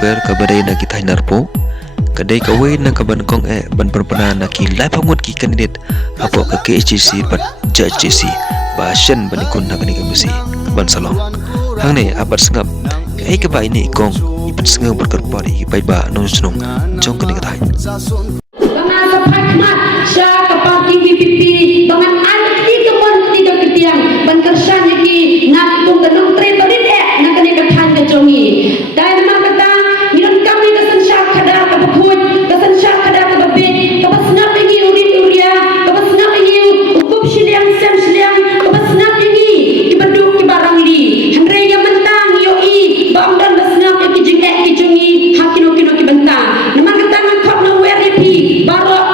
per kabadai na kita hinarpo kadai kawai na kaban kong ban perpana na ki lai pamut ki kandidat apo ka KHC pat JHC bahasan banikun na kani kamisi ban salong hang ne apat sengap ai ka ba ini kong ipat sengap berkerpari bai ba nong sunong jong kani katai dengan sepakat sya kapati BPP dengan anak tiga pun tiga ketiang bankersan lagi nak ikut tenung treto ni nak kena katan kejongi dan memang kata hidup kami kesan syak kada kebukut kesan syak kada kebabit kebasnap lagi uria kebasnap lagi hukum siliang sem siliang kebasnap lagi ibaduk ibarang li handre yang mentang yoi bang dan basnap yang kijing kijongi hakino kino kibentang memang kata ngakot no WRP baru